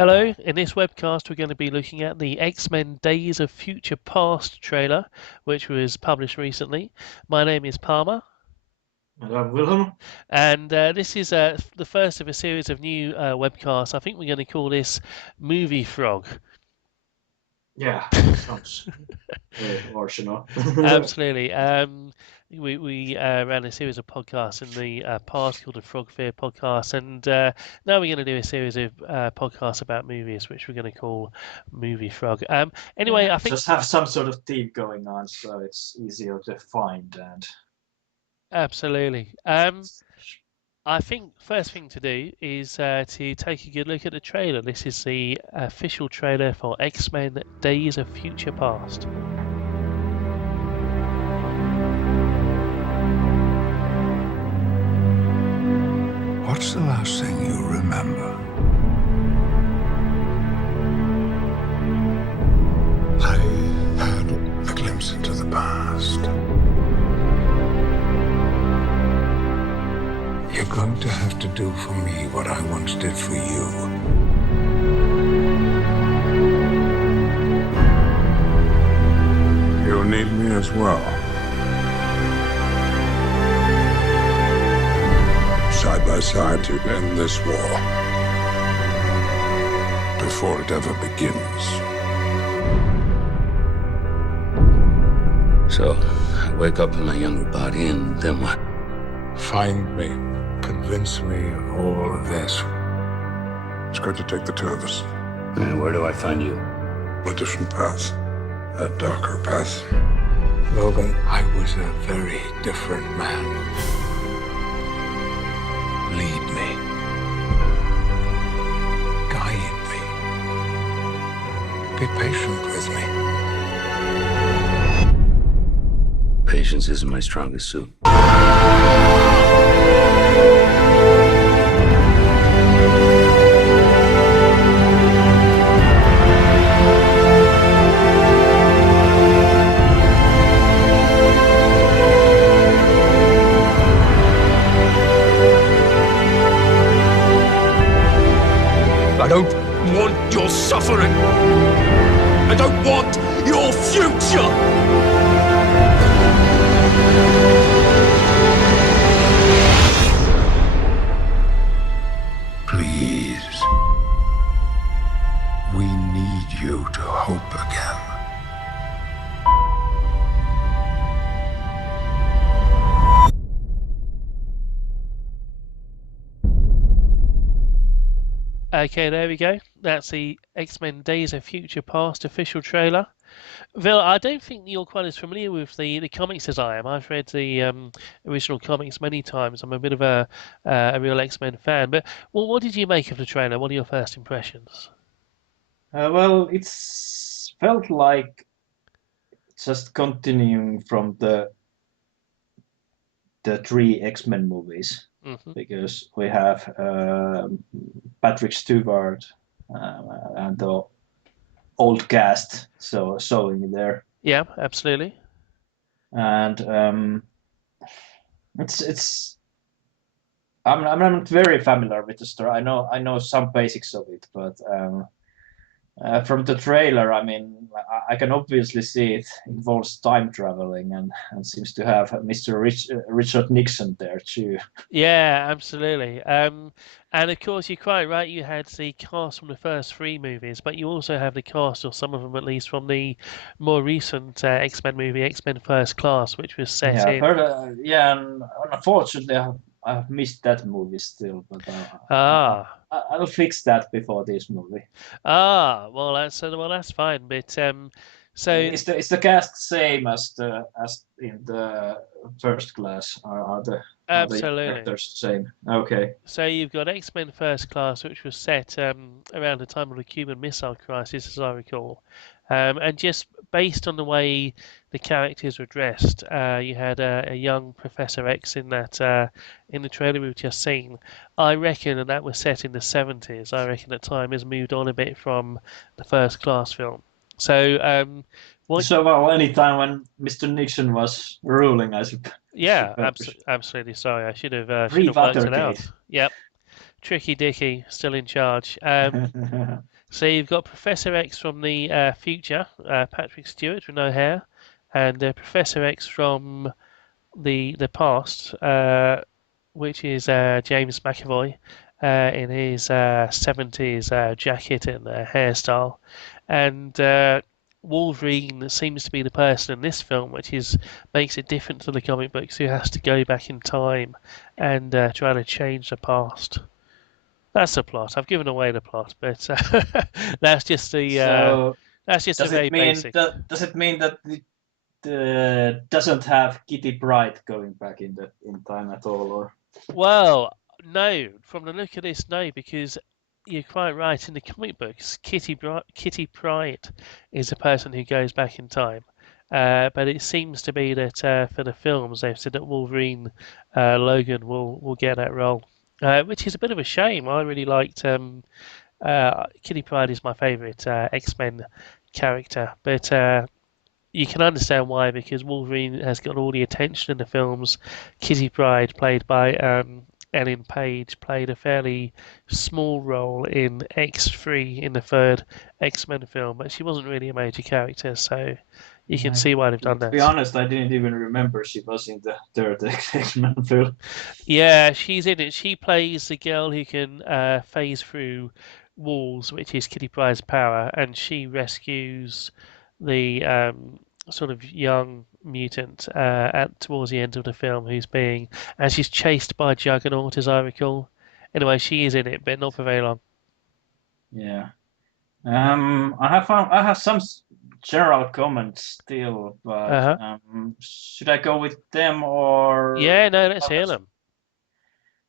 Hello, in this webcast we're going to be looking at the X-Men Days of Future Past trailer, which was published recently. My name is Palmer, And I'm Wilhelm. and this is the first of a series of new webcasts. I think we're going to call this Moviefrog. Yeah, sounds very original. Absolutely. We ran a series of podcasts in the past called the Frog Fear podcast, and now we're going to do a series of podcasts about movies, which we're going to call Movie Frog. Anyway, Yeah, I think just have some sort of theme going on so it's easier to find and absolutely. I think first thing to do is to take a good look at the trailer. This is the official trailer for X-Men Days of Future Past. What's the last thing you remember? I had a glimpse into the past. You're going to have to do for me what I once did for you. You'll need me as well. Side by side to end this war before it ever begins. So, I wake up in my younger body, and then what? Find me. Convince me of all of this. It's going to take the two of us. And where do I find you? A different path. A darker path. Logan, I was a very different man. Lead me. Guide me. Be patient with me. Patience isn't my strongest suit. I don't want your suffering. I don't want your future. Please. We need you to hope again. Okay, there we go. That's the X-Men Days of Future Past official trailer. Vil, I don't think you're quite as familiar with the comics as I am. I've read the original comics many times. I'm a bit of a real X-Men fan. But what did you make of the trailer? What are your first impressions? well, it's felt like just continuing from the three X-Men movies Hmm. because we have Patrick Stewart and the old cast so showing there. Yeah, absolutely. And it's I'm not very familiar with the story. I know some basics of it, but from the trailer, I mean, I can obviously see it involves time traveling and seems to have Mr. Richard Nixon there too. Yeah, absolutely. And of course, you're quite right. You had the cast from the first three movies, but you also have the cast, or some of them at least, from the more recent X-Men movie, X-Men First Class, which was set Yeah, I've in. heard. Yeah, and unfortunately, I've missed that movie still, but Ah, I'll fix that before this movie. well, that's fine. But so Is the cast same as in the first class? Are the absolutely. characters the same? Okay. So you've got X-Men First Class, which was set around the time of the Cuban Missile Crisis, as I recall. And just based on the way the characters were dressed, you had a young Professor X in that in the trailer we've just seen. I reckon that was set in the 70s. I reckon that time has moved on a bit from the First Class film. So what? So well, any time when Mr. Nixon was ruling, I Yeah, suppose. absolutely. Sorry, I should have worked it out. Pre-Watergate. Yep. Tricky Dicky still in charge. So you've got Professor X from the future, Patrick Stewart with no hair, and Professor X from the past, which is James McAvoy in his 70s jacket and hairstyle. And Wolverine seems to be the person in this film, which is makes it different to the comic books, who has to go back in time and try to change the past. That's the plot. I've given away the plot, but that's just So that's just a does it very mean basic. that it doesn't have Kitty Pryde going back in time at all, or? Well, no. From the look of this, no, because you're quite right. In the comic books, Kitty Pryde is a person who goes back in time. But it seems to be that for the films, they've said that Wolverine Logan will get that role, which is a bit of a shame. I really liked Kitty Pryde is my favourite X-Men character, but you can understand why, because Wolverine has got all the attention in the films. Kitty Pryde, played by Ellen Page, played a fairly small role in X3 in the third X-Men film, but she wasn't really a major character, so you can Yeah. see why they've done To be that. honest, I didn't even remember she was in the third X-Men film. Yeah, she's in it. She plays the girl who can phase through walls, which is Kitty Pryde's power, and she rescues the sort of young mutant at towards the end of the film, and she's chased by Juggernaut, as I recall. Anyway, she is in it, but not for very long. Yeah. I have some general comments still, but Uh-huh. should I go with them or? Yeah, no, let's hear them.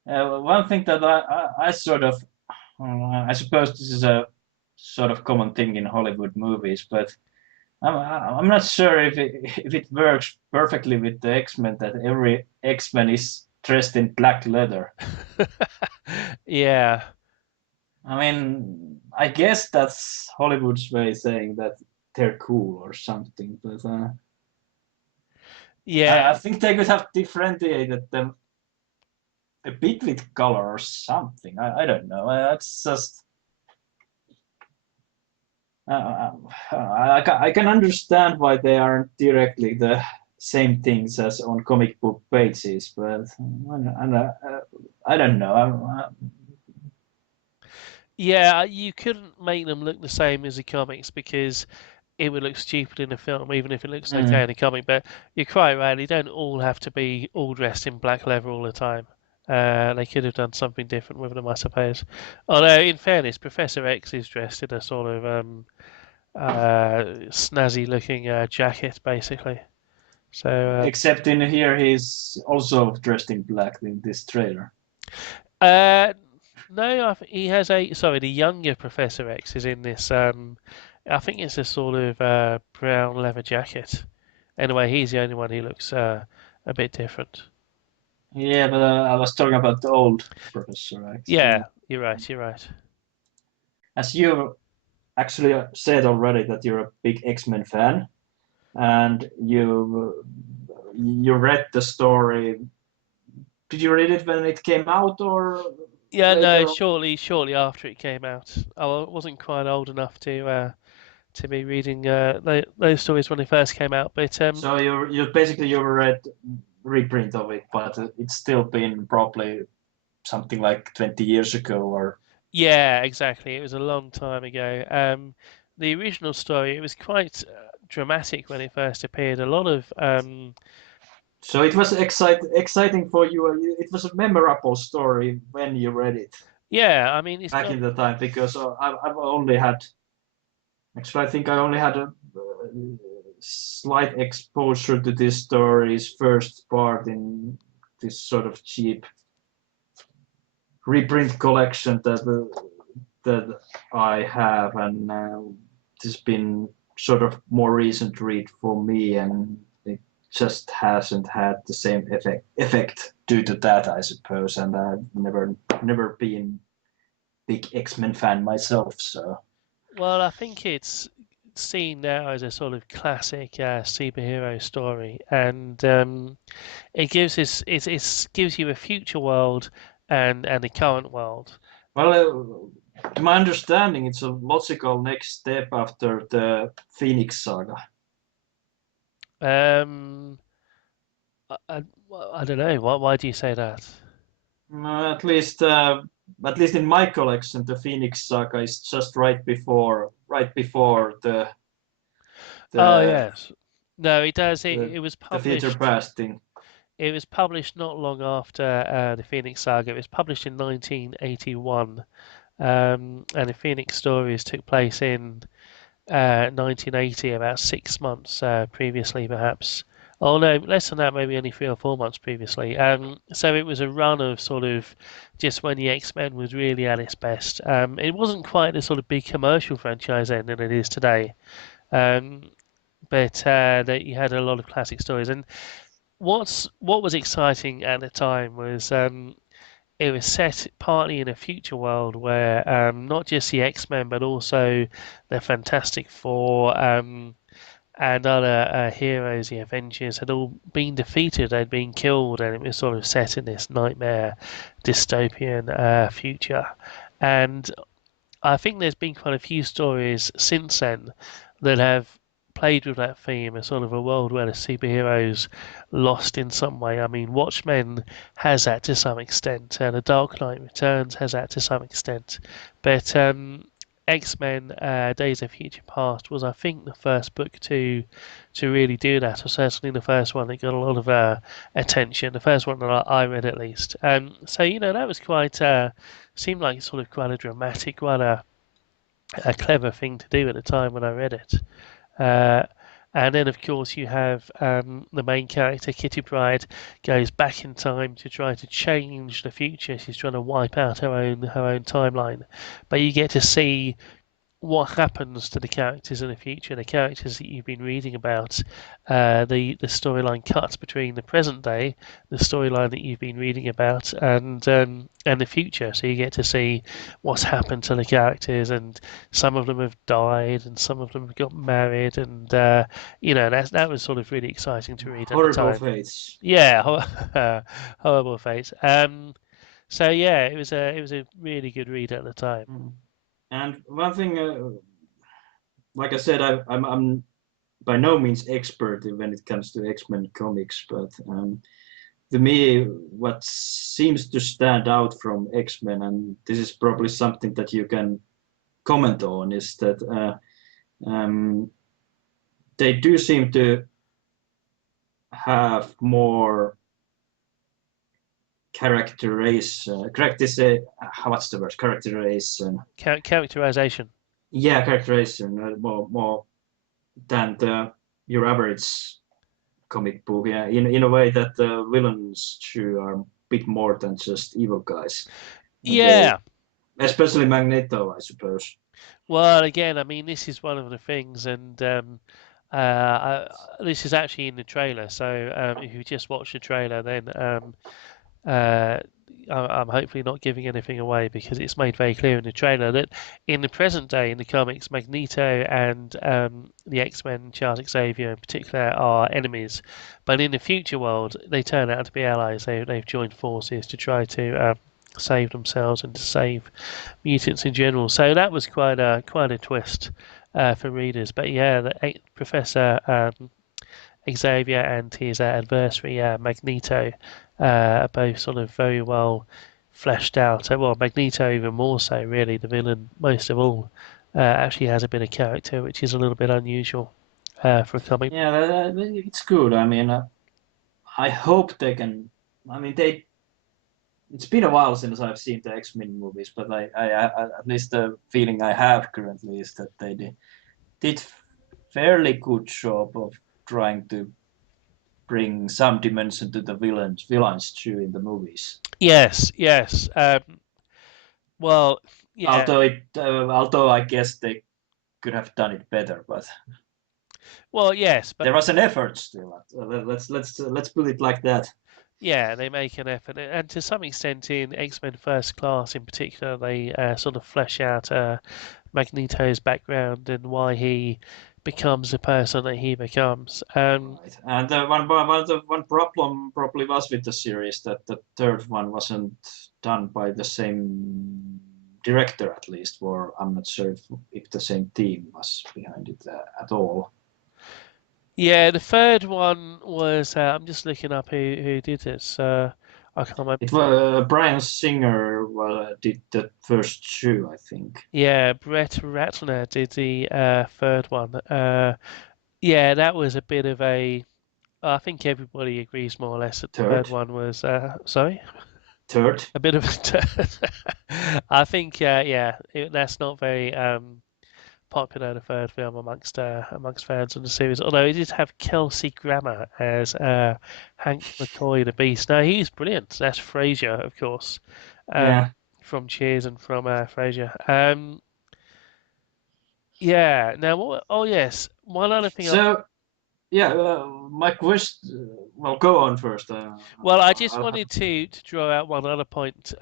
One thing that I sort of, I suppose this is a sort of common thing in Hollywood movies, but I'm not sure if it works perfectly with the X-Men that every X-Men is dressed in black leather. Yeah, I mean, I guess that's Hollywood's way of saying that they're cool or something, but I yeah, think they could have differentiated them a bit with color or something. I don't know. It's just I can understand why they aren't directly the same things as on comic book pages, but I don't know. yeah. You couldn't make them look the same as the comics because it would look stupid in a film, even if it looks okay in a comic. But you're quite right; they don't all have to be all dressed in black leather all the time. They could have done something different with them, I suppose. Although, in fairness, Professor X is dressed in a sort of snazzy-looking jacket, basically. So, Except in here, he's also dressed in black in this trailer. uh, no, he has a. Sorry, the younger Professor X is in this. I think it's a sort of brown leather jacket. Anyway, he's the only one who looks a bit different. Yeah, but I was talking about the old Professor X. Yeah, you're right. You're right. As you actually said already that you're a big X-Men fan, and you read the story. Did you read it when it came out or Yeah, no, later on? shortly after it came out. I wasn't quite old enough to be reading those stories when they first came out, but So you basically you read reprint of it, but it's still been probably something like 20 years ago or. yeah, exactly. It was a long time ago. The original story, it was quite dramatic when it first appeared. A lot of So it was exciting for you. It was a memorable story when you read it yeah, I mean, it's back not. in the time because I've only had. Actually, I think I only had a slight exposure to this story's first part in this sort of cheap reprint collection that I have, and this has been sort of more recent read for me, and it just hasn't had the same effect due to that, I suppose. And I've never been big X-Men fan myself, so. Well, I think it's seen now as a sort of classic superhero story, and it gives you a future world and the current world. Well, to my understanding, it's a logical next step after the Phoenix Saga. Um, I, I don't know. Why do you say that? At least in my collection, the Phoenix Saga is just right before the Oh the yes. No, it does. the, It was the future published. past thing. It was published not long after the Phoenix Saga. It was published in 1981, and the Phoenix stories took place in 1980, about 6 months previously, perhaps. Oh no, less than that, maybe only 3 or 4 months previously. So it was a run of sort of just when the X-Men was really at its best. It wasn't quite the sort of big commercial franchise then than it is today, um, but that you had a lot of classic stories. And what was exciting at the time was it was set partly in a future world where not just the X-Men but also the Fantastic Four and other heroes, the Avengers, had all been defeated. They'd been killed, and it was sort of set in this nightmare dystopian future. And I think there's been quite a few stories since then that have played with that theme, a sort of a world where the superheroes lost in some way. I mean, Watchmen has that to some extent, and The Dark Knight Returns has that to some extent, but X-Men: Days of Future Past was, I think, the first book to really do that, or certainly the first one that got a lot of attention. The first one that I read, at least. So that was quite seemed like sort of quite a dramatic, quite a clever thing to do at the time when I read it. Uh, and then, of course, you have the main character, Kitty Pryde, goes back in time to try to change the future. She's trying to wipe out her own timeline, but you get to see what happens to the characters in the future, the characters that you've been reading about, the storyline cuts between the present day, the storyline that you've been reading about, and the future. So you get to see what's happened to the characters, and some of them have died, and some of them have got married, and that was sort of really exciting to read at the Horrible time. fates. Yeah, horrible fate. So yeah, it was a really good read at the time. And one thing, like I said, I'm by no means expert when it comes to X-Men comics, but to me, what seems to stand out from X-Men, and this is probably something that you can comment on, is that they do seem to have more what's the word? Characterization. Characterization. Yeah, characterization more than your average comic book. Yeah, in a way that the villains too are a bit more than just evil guys. Yeah. Especially Magneto, I suppose. Well, again, I mean, this is one of the things, and this is actually in the trailer. So if you just watch the trailer, then I'm hopefully not giving anything away because it's made very clear in the trailer that in the present day in the comics, Magneto and the X-Men, Charles Xavier in particular, are enemies, but in the future world, they turn out to be allies. They've joined forces to try to save themselves and to save mutants in general. So that was quite a twist for readers. But yeah, Professor Xavier and his adversary Magneto are both sort of very well fleshed out. Well, Magneto even more so, really, the villain most of all, actually has a bit of character, which is a little bit unusual for a comic. Yeah, it's good. I mean, I hope they can. I mean, they. It's been a while since I've seen the X-Men movies, but at least the feeling I have currently is that they did fairly good job of trying to bring some dimension to the villains too in the movies. Yes, yes. Well, yeah. Although I guess they could have done it better, but Well, yes, but there was an effort still. Let's put it like that. yeah, they make an effort, and to some extent in X-Men First Class in particular, they sort of flesh out Magneto's background and why he becomes the person that he becomes. Right. And one problem probably was with the series that the third one wasn't done by the same director, at least, or I'm not sure if the same team was behind it at all. Yeah, the third one was. I'm just looking up who did this. I can't remember. It was Brian Singer did the first two, I think. Yeah, Brett Ratner did the third one. Yeah, that was a bit of a. I think everybody agrees more or less that the third Third, one was. Sorry, third. a bit of a turn. I think, yeah, that's not very popular, the third film amongst fans of the series. Although it did have Kelsey Grammer as Hank McCoy, the Beast. Now he's brilliant. That's Frasier, of course, Yeah. from Cheers and from Frasier. Yeah. Now, oh yes, one other thing. So yeah, my question. Well, go on first. Well, I just I'll have. wanted to draw out one other point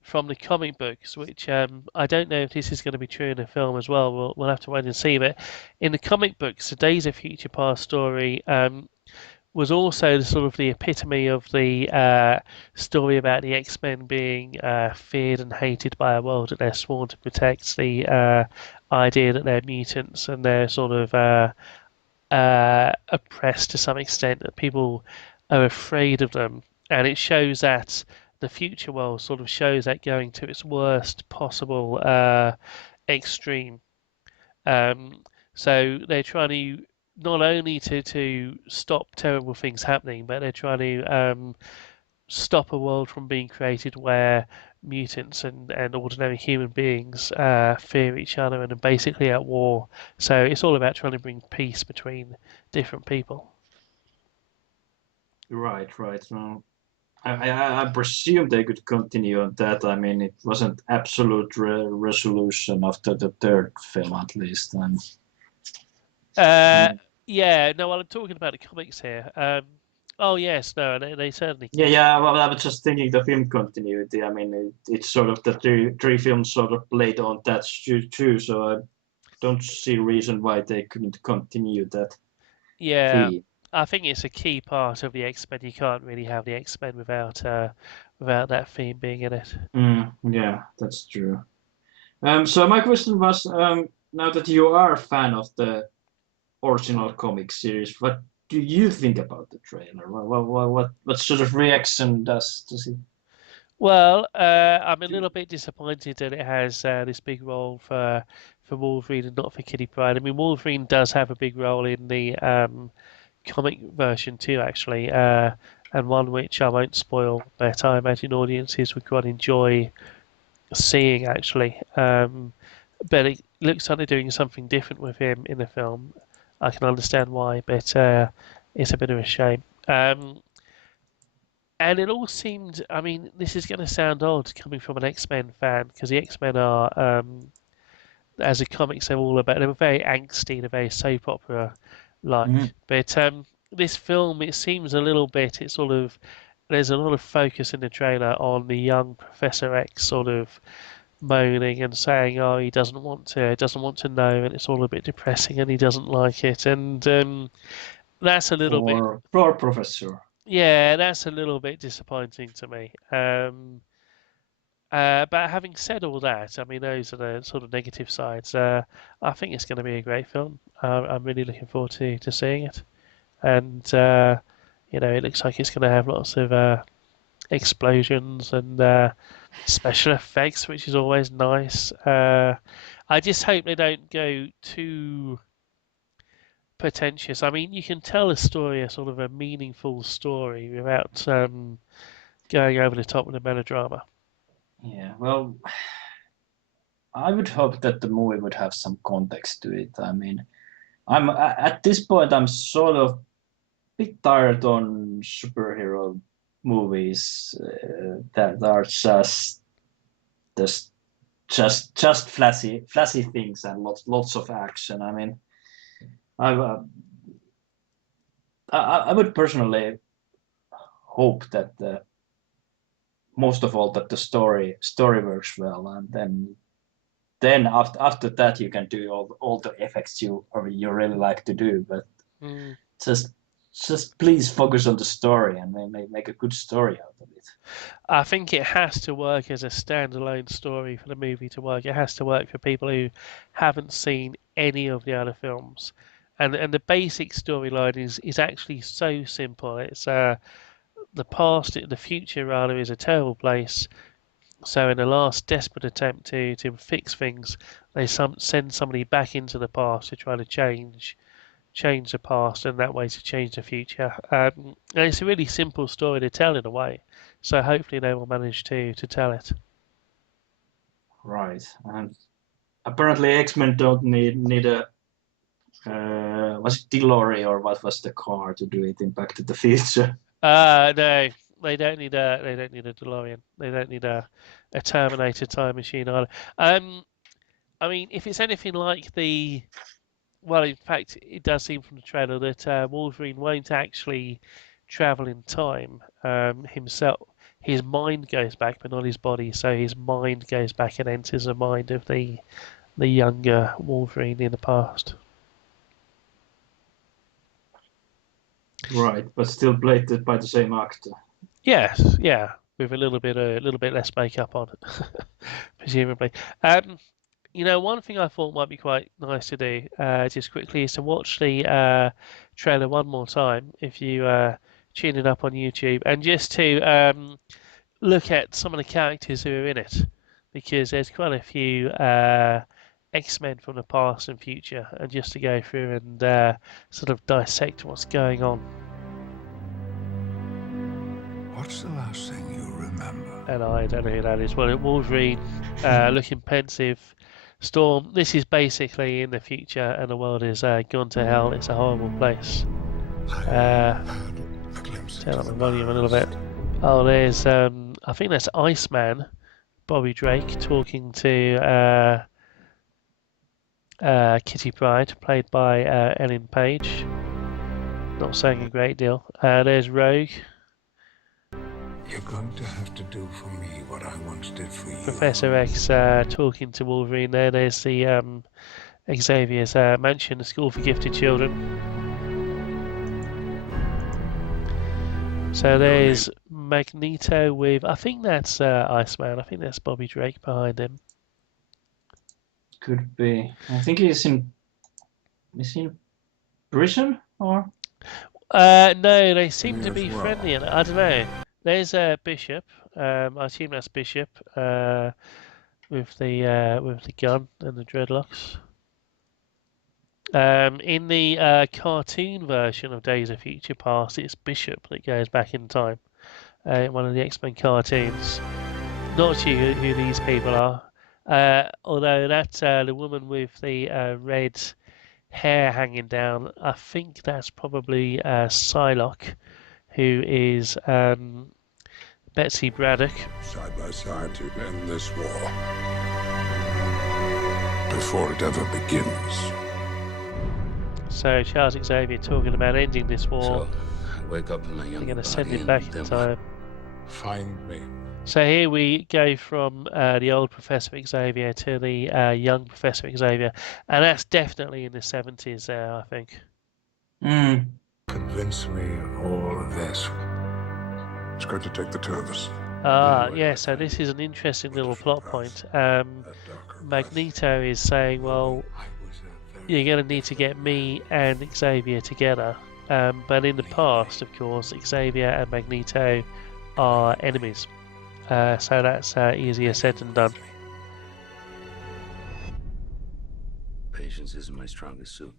from the comic books, which I don't know if this is going to be true in the film as well. We'll have to wait and see. But in the comic books, the Days of Future Past story was also sort of the epitome of the story about the X-Men being feared and hated by a world that they're sworn to protect. The idea that they're mutants and they're sort of oppressed to some extent, that people are afraid of them, and it shows that the future world sort of shows that going to its worst possible extreme. Um, so they're trying to not only to stop terrible things happening, but they're trying to stop a world from being created where mutants and ordinary human beings fear each other and are basically at war. So it's all about trying to bring peace between different people. Right, right. I presume they could continue on that. I mean, it wasn't absolute resolution after the third film, at least. Uh, Mm. yeah, no, well, I'm talking about the comics here. Oh yes, no, they certainly Yeah, can. yeah. Well, I was just thinking the film continuity. I mean, it's sort of the three films sort of played on that too. So I don't see reason why they couldn't continue that Yeah, theme. I think it's a key part of the X-Men. You can't really have the X-Men without that theme being in it. Yeah, that's true. So my question was, now that you are a fan of the original comic series, what do you think about the trailer? What sort of reaction does it Well, I'm a do? little bit disappointed that it has this big role for Wolverine and not for Kitty Pryde. I mean, Wolverine does have a big role in the comic version too, actually, and one which I won't spoil, but I imagine audiences would quite enjoy seeing actually. But it looks like they're doing something different with him in the film. I can understand why, but it's a bit of a shame. And it all seemed, I mean, this is going to sound odd coming from an X-Men fan, because the X-Men are, as the comics, they were very angsty, they're very soap opera like. Mhm. But this film, it seems a little bit, it's sort of, there's a lot of focus in the trailer on the young Professor X sort of moaning and saying, "Oh, he doesn't want to know," and it's all a bit depressing, and he doesn't like it, and that's a little bit, For Professor. yeah, that's a little bit disappointing to me. But having said all that, I mean, those are the sort of negative sides. I think it's going to be a great film. I'm really looking forward to seeing it, and it looks like it's going to have lots of explosions and special effects, which is always nice. I just hope they don't go too pretentious. I mean, you can tell a story, a sort of a meaningful story, without going over the top with a melodrama. Yeah, well, I would hope that the movie would have some context to it. I mean, at this point, I'm sort of bit tired on superhero movies that are just just flashy things and lots of action. I mean, I I would personally hope that most of all that the story works well, and then then after that you can do all the effects you really like to do. But just please focus on the story and make a good story out of it. I think it has to work as a standalone story for the movie to work. It has to work for people who haven't seen any of the other films. And the basic storyline is actually so simple. It's the future rather, is a terrible place. So in the last desperate attempt to fix things, they send somebody back into the past to try to change the past, and that way to change the future. And it's a really simple story to tell in a way. So hopefully they will manage to tell it. Right. And apparently X-Men don't need a was it DeLorean or what was the car to do it in Back to the Future? No, they don't need a DeLorean. They don't need a Terminator time machine either. I mean, if it's anything like well, in fact, it does seem from the trailer that Wolverine won't actually travel in time himself. His mind goes back, but not his body. So his mind goes back and enters the mind of the younger Wolverine in the past. Right, but still played by the same actor. Yes, yeah, with a little bit less makeup on it, presumably. One thing I thought might be quite nice to do, just quickly, is to watch the trailer one more time if you tune it up on YouTube, and just to look at some of the characters who are in it, because there's quite a few X-Men from the past and future, and just to go through and sort of dissect what's going on. What's the last thing you remember? And I don't know who that is. Well, Wolverine, looking pensive. Storm, this is basically in the future, and the world is gone to hell. It's a horrible place. Turn up the volume a little bit. Oh, there's, I think that's Iceman, Bobby Drake, talking to Kitty Pryde, played by Ellen Page. Not saying a great deal. There's Rogue. You're going to have to do for me what I once did for you. Professor X talking to Wolverine there. There's the Xavier's mansion, the school for gifted children. So there's Magneto with, I think that's Iceman. I think that's Bobby Drake behind him. Could be. I think he's in prison, or? No, they seem to be friendly. I don't know. There's Bishop. I assume that's Bishop with the gun and the dreadlocks. In the cartoon version of Days of Future Past, it's Bishop that goes back in time. In one of the X-Men cartoons. Not sure who these people are. Although that's the woman with the red hair hanging down. I think that's probably Psylocke, who is Betsy Braddock. Side by side to end this war. Before it ever begins. So Charles Xavier talking about ending this war. So, I wake up in my They're younger going to send body him back and in then time. Find me. So here we go from the old Professor Xavier to the young Professor Xavier, and that's definitely in the 70s there, I think. Convince me of all of this. It's going to take the two of us. Yeah, so this is an interesting little plot point. Magneto is saying, well, you're going to need to get me and Xavier together. But in the past, of course, Xavier and Magneto are enemies. So that's easier said than done. patience isn't my strongest suit.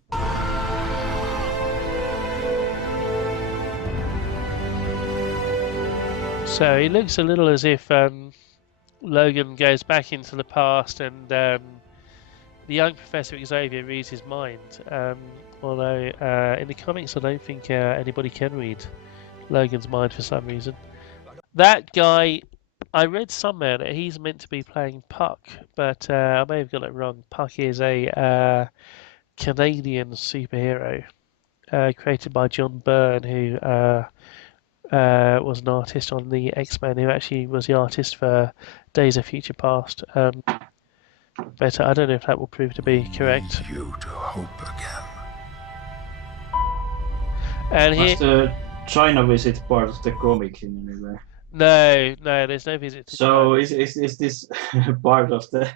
So it looks a little as if Logan goes back into the past and the young Professor Xavier reads his mind. Although in the comics I don't think anybody can read Logan's mind for some reason. That guy, I read somewhere that he's meant to be playing Puck, but I may have got it wrong. Puck is a Canadian superhero created by John Byrne, who was an artist on the X-Men, who actually was the artist for Days of Future Past. but I don't know if that will prove to be correct. You to hope again. And here, Was the China visit part of the comic in any way? no, there's no visit to So China. is this part of the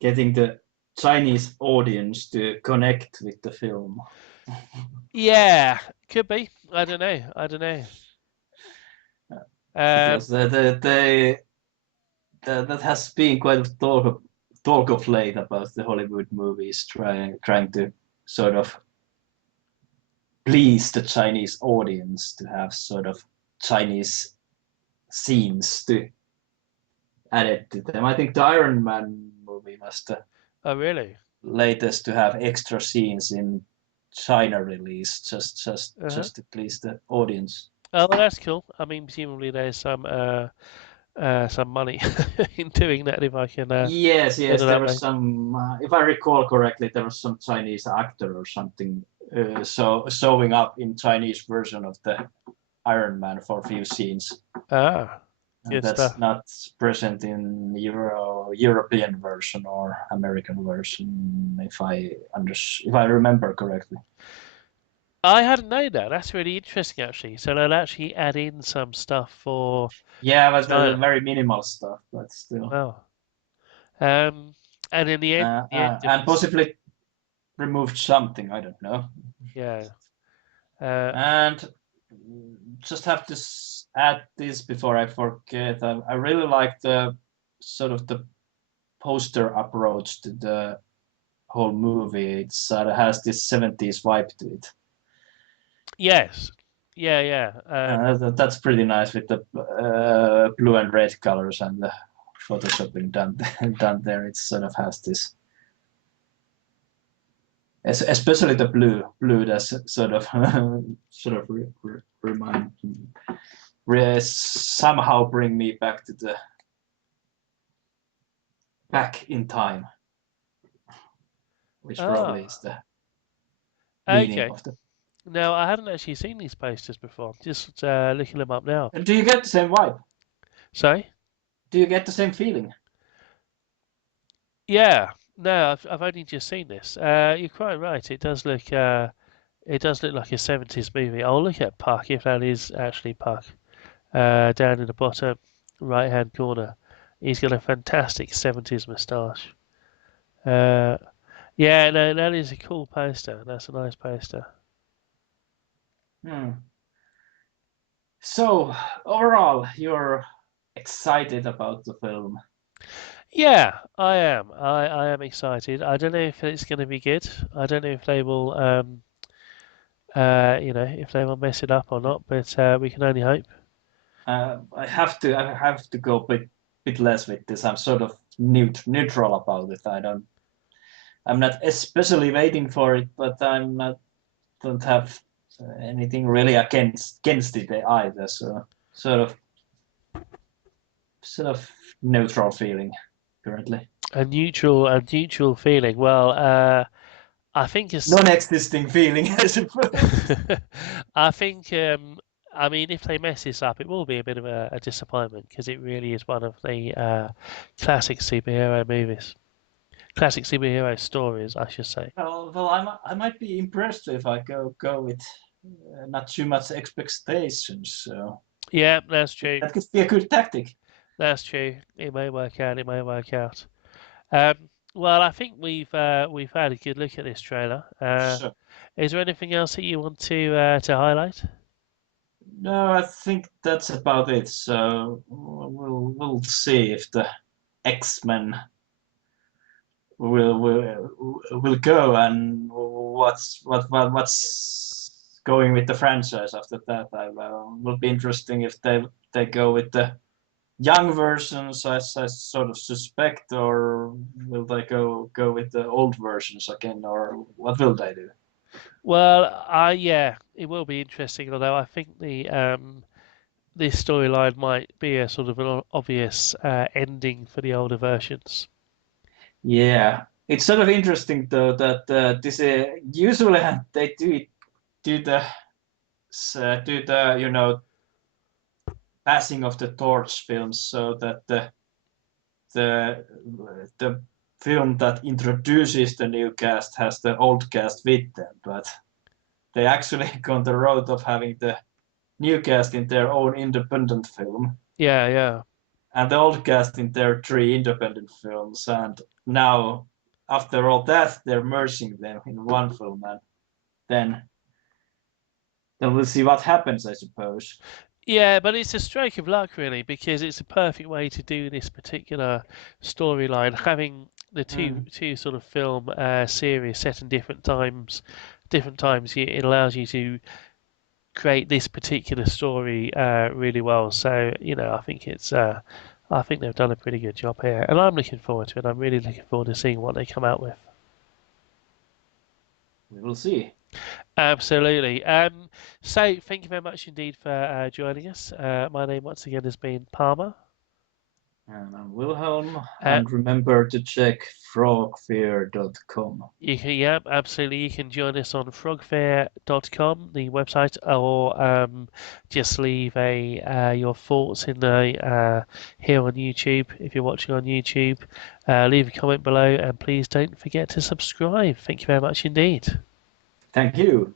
getting the Chinese audience to connect with the film? Yeah, could be. I don't know. Because that has been quite a talk of late about the Hollywood movies trying to sort of please the Chinese audience to have sort of Chinese scenes to add it to them. I think the Iron Man movie was the Oh, really? latest to have extra scenes in China release Uh-huh. just to please the audience. Oh, well, that's cool. I mean, presumably there's some money in doing that if I can Yes, put it there that was way. some. If I recall correctly, there was some Chinese actor or something showing up in Chinese version of the Iron Man for a few scenes. Ah, And good that's stuff. not present in European version or American version, if I remember correctly. I hadn't known that. That's really interesting, actually. So they'll actually add in some stuff for Yeah, but the China. very minimal stuff, but still. Wow. Um, and in the end of And this, possibly removed something, I don't know. yeah. Uh, And just have to add this before I forget. I really like the sort of the poster approach to the whole movie. It sort of has this 70s vibe to it. yes. Yeah. That's pretty nice with the blue and red colors and the photoshopping done there. It sort of has this, especially the blue that's sort of remind somehow bring me back to the back in time, which probably is Ah, the meaning okay. of the. Now, I hadn't actually seen these posters before. Just looking them up now. Do you get the same vibe? Sorry? Do you get the same feeling? Yeah. No, I've only just seen this. You're quite right. It does look like a 70s movie. I'll look at Puck if that is actually Puck. Down in the bottom right hand corner. He's got a fantastic 70s moustache. Uh, yeah, no, that is a cool poster. That's a nice poster. Hmm. So overall, you're excited about the film. Yeah, I am. I am excited. I don't know if it's going to be good. I don't know if they will, if they will mess it up or not. But we can only hope. I have to go bit less with this. I'm sort of neutral about it. I'm not especially waiting for it, but don't have anything really against it either. So sort of neutral feeling currently. A neutral feeling. Well, I think it's. Non-existing feeling, I suppose. I think. I mean, if they mess this up, it will be a bit of a disappointment because it really is one of the classic superhero movies, classic superhero stories, I should say. Well, I might be impressed if I go with not too much expectations. So Yeah, that's true. that could be a good tactic. That's true. It may work out. It may work out. Well, I think we've had a good look at this trailer. Sure. Is there anything else that you want to highlight? No, I think that's about it. So we'll see if the X-Men will go and what's going with the franchise after that. I will be interesting if they go with the young versions as I sort of suspect, or will they go with the old versions again, or what will they do? Well, yeah, it will be interesting. Although I think this storyline might be a sort of an obvious ending for the older versions. Yeah, it's sort of interesting though that this usually they do the passing of the torch films so that the the film that introduces the new cast has the old cast with them, but they actually gone the road of having the new cast in their own independent film, Yeah. and the old cast in their 3 independent films, and now after all that they're merging them in one film, and then we'll see what happens, I suppose. Yeah, but it's a stroke of luck, really, because it's a perfect way to do this particular storyline. Having the two sort of film series set in different times, it allows you to create this particular story really well. So I think they've done a pretty good job here, and I'm looking forward to it. I'm really looking forward to seeing what they come out with. We will see. Absolutely. So thank you very much indeed for joining us. My name once again has been Palmer. And I'm Wilhelm, and remember to check frogfair.com. Yeah, absolutely. You can join us on frogfair.com, the website, or just leave your thoughts in the here on YouTube if you're watching on YouTube. Leave a comment below, and please don't forget to subscribe. Thank you very much indeed. Thank you.